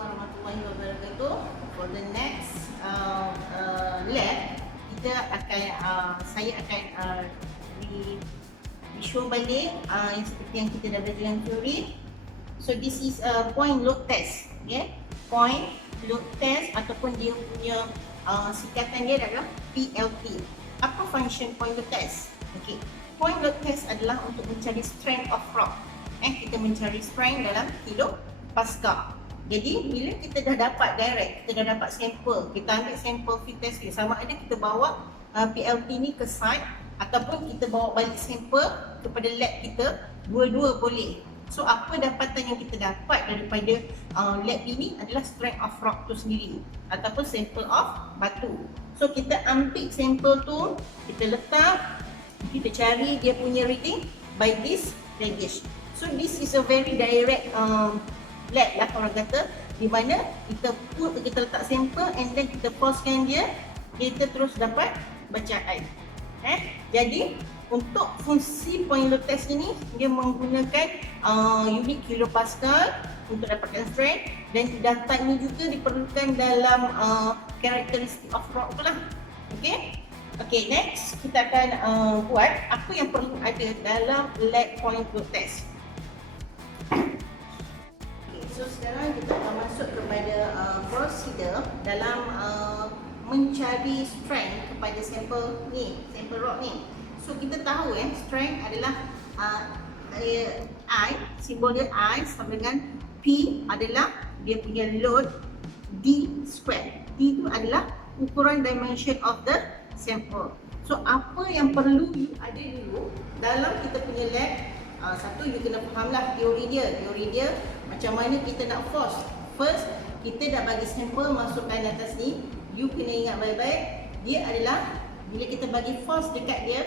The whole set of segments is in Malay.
warahmatullahi wabarakatuh. For the next lab, kita akan saya akan show balik yang seperti yang kita dah belajar dalam teori. So this is a point load test, okay? Point load test ataupun dia punya singkatan dia adalah PLT. Apa function point load test? Okay, point load test adalah untuk mencari strength of rock. Kita mencari strength dalam kilo Pascal. Jadi bila kita dah dapat direct, kita dah dapat sampel, kita ambil sampel fit test dia, sama ada kita bawa PLT ni ke site ataupun kita bawa balik sampel kepada lab kita, dua-dua boleh. So apa dapatan yang kita dapat daripada lab ini adalah strength of rock tu sendiri ataupun sampel of batu. So kita ambil sampel tu, kita letak, kita cari dia punya reading by this radius. So this is a very direct lab lah orang kata, di mana kita letak sampel and then kita pauskan dia, kita terus dapat bacaan. Jadi untuk fungsi point load test ini, dia menggunakan unit kilopascal untuk dapatkan strength, dan data ini juga diperlukan dalam karakteristik of rock tu lah. Okay, next kita akan buat apa yang perlu ada dalam lab point load test. So sekarang kita akan masuk kepada prosedur dalam mencari strength kepada sampel ni, sampel rock ni. So kita tahu strength adalah I, simbol dia I sama dengan P adalah dia punya load D square. D itu adalah ukuran dimension of the sample. So apa yang perlu you ada dulu dalam kita punya lab, satu you kena fahamlah teori dia macam mana kita nak force. First, kita dah bagi sampel masukkan atas ni, you kena ingat baik-baik, dia adalah bila kita bagi force dekat dia,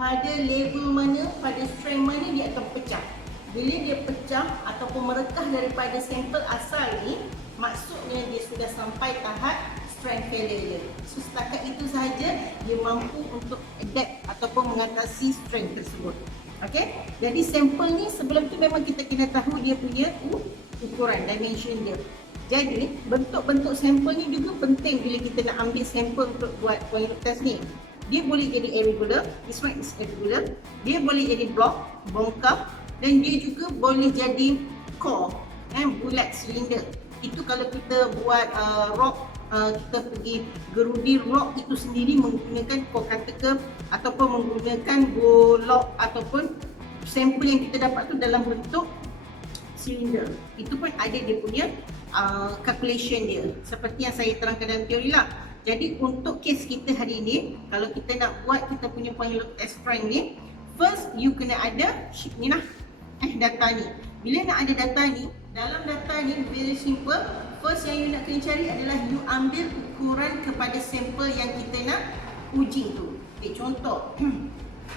pada level mana, pada strength mana dia akan pecah. Bila dia pecah ataupun merekah daripada sampel asal ni, maksudnya dia sudah sampai tahap strength failure dia. So setakat itu sahaja dia mampu untuk adapt ataupun mengatasi strength tersebut. Okay, jadi sampel ni sebelum tu memang kita kena tahu dia punya ukuran, dimension dia. Jadi bentuk-bentuk sampel ni juga penting bila kita nak ambil sampel untuk buat point load test ni. Dia boleh jadi irregular, this one is irregular. Dia boleh jadi block, bongkar, dan dia juga boleh jadi core, bulat silinder. Itu kalau kita buat rock, kita pergi gerudi rock itu sendiri menggunakan core cutter ataupun menggunakan golok ataupun sampel yang kita dapat tu dalam bentuk silinder. Itu pun ada dia punya calculation dia, seperti yang saya terangkan dalam teori lah. Jadi untuk kes kita hari ini, kalau kita nak buat kita punya point load test strength ni, first you kena ada ni lah, data ni. Bila nak ada data ni, dalam data ni very simple. First yang you nak kena cari adalah you ambil ukuran kepada sampel yang kita nak uji tu. Okay, contoh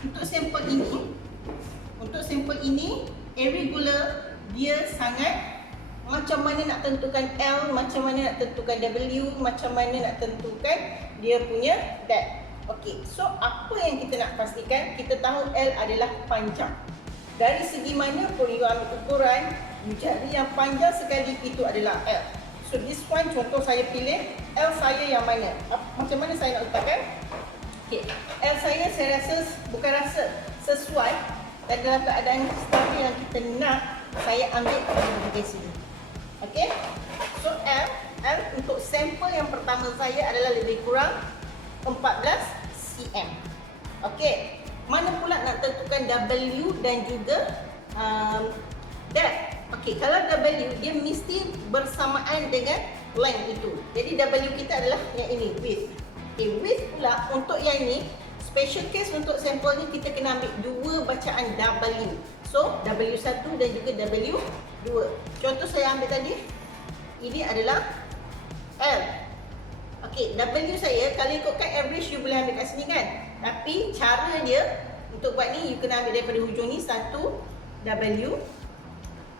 untuk sampel ini irregular, dia sangat, macam mana nak tentukan L, macam mana nak tentukan W, macam mana nak tentukan dia punya depth. Okay, so apa yang kita nak pastikan, kita tahu L adalah panjang. Dari segi mana pun you ambil ukuran, you cari yang panjang sekali, itu adalah L. So this one contoh saya pilih, L saya yang mana? Macam mana saya nak letakkan? Okay, L saya rasa, bukan rasa, sesuai, dan dalam keadaan stabil yang kita nak, saya ambil di bahagian sini. Okay, so L untuk sampel yang pertama saya adalah lebih kurang 14 cm. Okay, mana pula nak tentukan W dan juga depth. Okay, kalau W dia mesti bersamaan dengan length itu. Jadi W kita adalah yang ini, width. Okay, width pula untuk yang ini, special case untuk sampel ni kita kena ambil dua bacaan W. So W1 dan juga W2. Contoh saya ambil tadi, ini adalah L. Okay, W saya kalau ikutkan average you boleh ambil kat sini kan. Tapi cara dia untuk buat ni, you kena ambil daripada hujung ni 1 W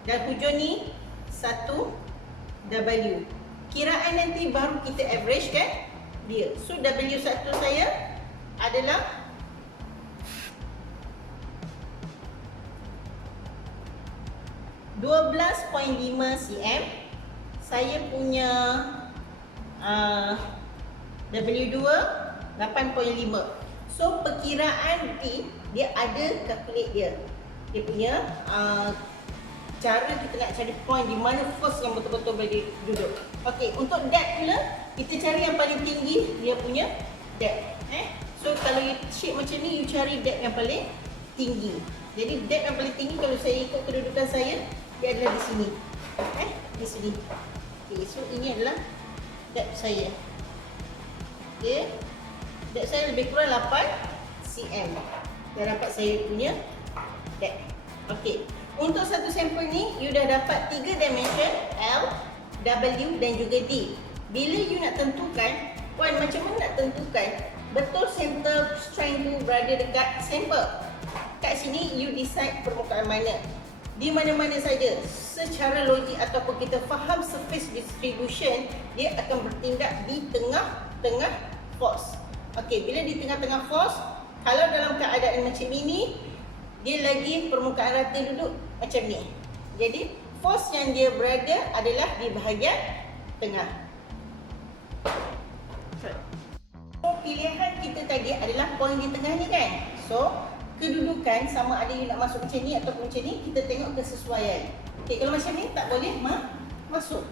dan hujung ni 1 W. Kiraan nanti baru kita average kan dia. So W1 saya adalah 12.5 cm. saya punya W2 8.5. So perkiraan D dia ada calculate dia. Dia punya cara kita nak cari point di mana force yang betul-betul boleh duduk. Okey, untuk depth pula kita cari yang paling tinggi dia punya depth. So kalau shape macam ni, you cari depth yang paling tinggi. Jadi depth yang paling tinggi kalau saya ikut kedudukan saya, dia adalah di sini. Di sini. Okey, so ini adalah depth saya. Okey. Depth saya lebih kurang 8 cm. Dah dapat saya punya depth. Okey. Untuk satu sampel ni, you dah dapat 3 dimension L, W dan juga D. Bila you nak tentukan, Puan macam mana nak tentukan betul center strength tu berada dekat sampel. Kat sini, you decide permukaan mana. Di mana-mana saja, secara logik ataupun kita faham surface distribution, dia akan bertindak di tengah-tengah force. Okey, bila di tengah-tengah force, kalau dalam keadaan macam ini, dia lagi permukaan rata duduk macam ni. Jadi force yang dia berada adalah di bahagian tengah. So pilihan kita tadi adalah point di tengah ni kan. So kedudukan sama ada you nak masuk macam ni ataupun macam ni, kita tengok kesesuaian. Okey, kalau macam ni tak boleh masuk.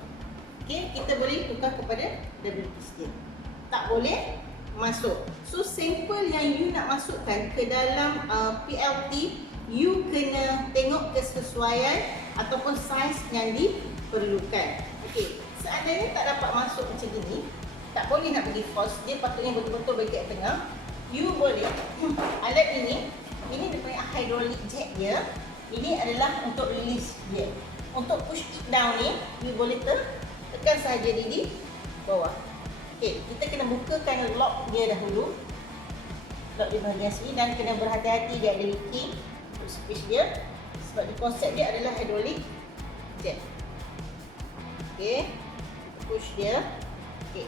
Okey, kita boleh tukar kepada WPC. Tak boleh masuk. So sampel yang you nak masukkan ke dalam PLT, you kena tengok kesesuaian ataupun saiz yang diperlukan. Okey, seandainya tak dapat masuk macam gini, tak boleh nak bagi force, dia patutnya betul-betul bagi kat tengah. You boleh alat ini dia punya hydraulic jack dia. Ini adalah untuk release dia. Untuk push it down ni, you boleh tekan sahaja di bawah. Okey, kita kena bukakan lock dia dahulu. Lock di bahagian sini dan kena berhati-hati dia ada leaking untuk space dia. Sebab konsep dia adalah hydraulic jack. Okey, push dia. Okey.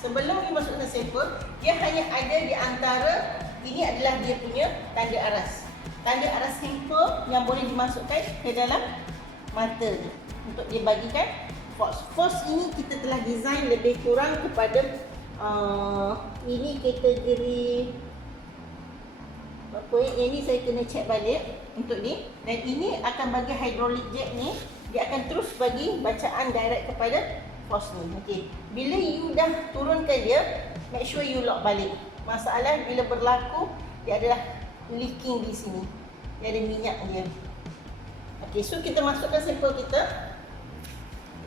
Sebelum you masukkan sampel, dia hanya ada di antara, ini adalah dia punya tanda aras. Tanda aras sampel yang boleh dimasukkan ke dalam mata ni untuk dia bagikan force. Force ini kita telah design lebih kurang kepada ini kategori apa ini saya kena check balik untuk ni, dan ini akan bagi hydraulic jack ni, dia akan terus bagi bacaan direct kepada force ni. Okey, bila you dah turunkan dia, make sure you lock balik. Masalah bila berlaku, dia adalah leaking di sini. Dia ada minyak dia. Okey, so kita masukkan sampel kita.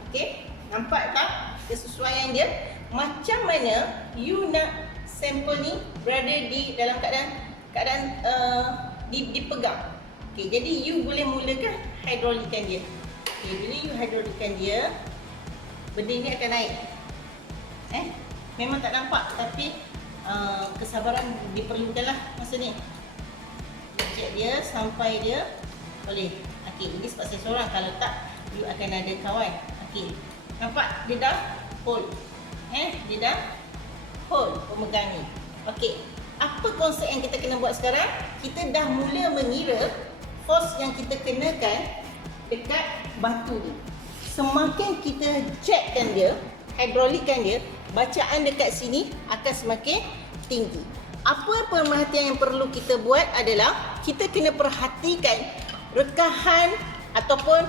Okey, nampak tak kesesuaian dia? Macam mana you nak sampel ni berada di dalam keadaan dipegang. Okey, jadi you boleh mulakan hydraulikan dia. Okey, bila you hydraulikan dia, benda ni akan naik. Memang tak nampak, tapi kesabaran diperlukanlah masa ni. Eject dia sampai dia boleh. Okey, ini sebab saya seorang, kalau tak you akan ada kawan. Okey, nampak dia dah hold. Dia dah hold pemegang ni. Okey, apa konsep yang kita kena buat sekarang? Kita dah mula mengira force yang kita kenakan dekat batu ni. Semakin kita checkkan dia, hydraulikkan dia, bacaan dekat sini akan semakin tinggi. Apa pemerhatian yang perlu kita buat adalah kita kena perhatikan rekahan ataupun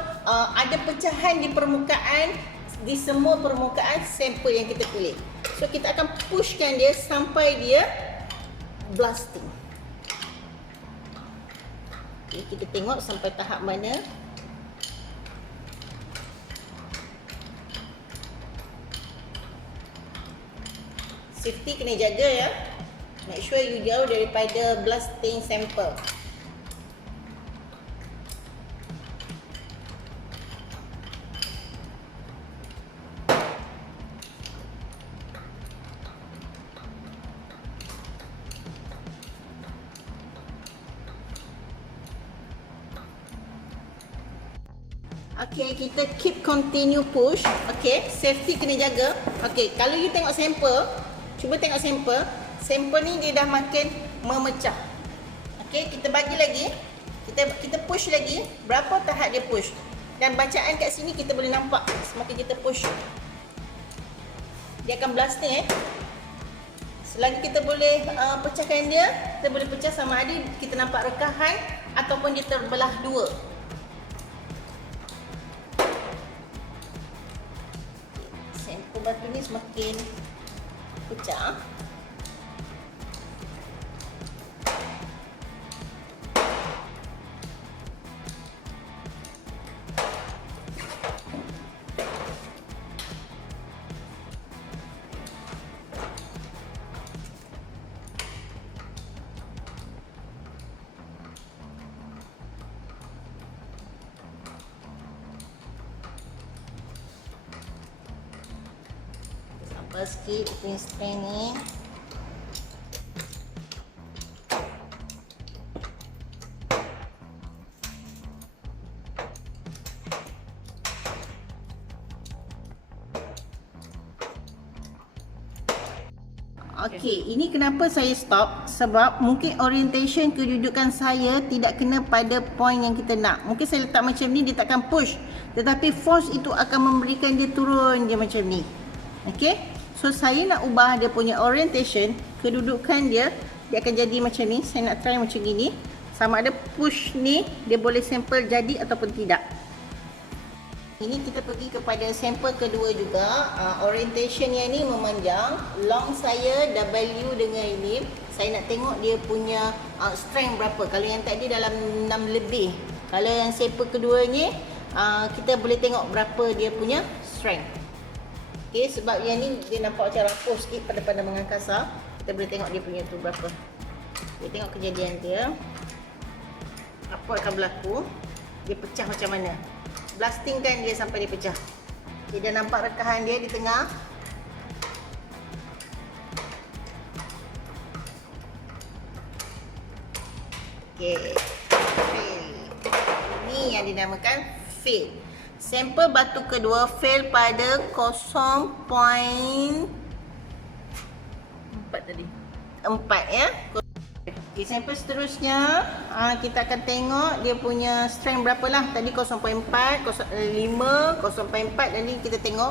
ada pecahan di permukaan, di semua permukaan sampel yang kita pilih. So kita akan pushkan dia sampai dia blasting. Okay, kita tengok sampai tahap mana. Safety kena jaga ya. Make sure you jauh daripada blasting sampel. Okay, kita keep continue push. Okay, safety kena jaga. Okay, kalau you tengok sampel, cuba tengok sampel. Sampel ni dia dah makin memecah. Okay, kita bagi lagi. Kita push lagi. Berapa tahap dia push? Dan bacaan kat sini kita boleh nampak semakin kita push, dia akan blasting Selagi kita boleh pecahkan dia, kita boleh pecah sama ada kita nampak rekahan ataupun dia terbelah dua. Sampel batu ni semakin pecah. Sikit punya strand ni. Okey, ini kenapa saya stop? Sebab mungkin orientation kedudukan saya tidak kena pada point yang kita nak. Mungkin saya letak macam ni, dia takkan push. Tetapi force itu akan memberikan dia turun dia macam ni. Okey? So saya nak ubah dia punya orientation, kedudukan dia akan jadi macam ni. Saya nak try macam gini. Sama ada push ni dia boleh sampel jadi ataupun tidak. Ini kita pergi kepada sampel kedua juga. Orientation yang ni memanjang. Long saya W dengan ini. Saya nak tengok dia punya strength berapa. Kalau yang tadi dalam 6 lebih. Kalau yang sampel kedua ni kita boleh tengok berapa dia punya strength. Okay, sebab yang ni dia nampak macam rapuh sikit pada pandangan kasar. Kita boleh tengok dia punya tu berapa. Kita tengok kejadian dia. Apa akan berlaku? Dia pecah macam mana? Blastingkan dia sampai dia pecah. Okay, dia nampak rekahan dia di tengah. Okay, fail. Ini yang dinamakan fail. Sampel batu kedua fail pada 0.4 tadi. 4 ya. Okay, sampel seterusnya kita akan tengok dia punya strength berapalah. Tadi 0.4, 0.5, 0.4 dan ni kita tengok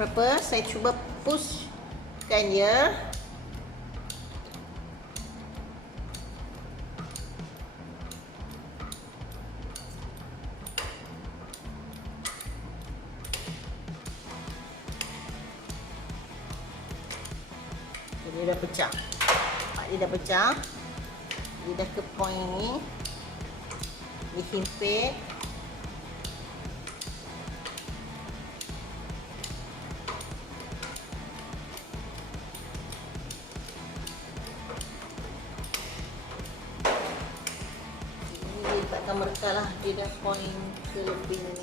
berapa. Saya cuba pushkan dia. Dia dah pecah. Dia dah pecah. Dia dah ke point ni. Dia himpit. Ini dia takkan mereka lah. Dia dah point ke lebih ni.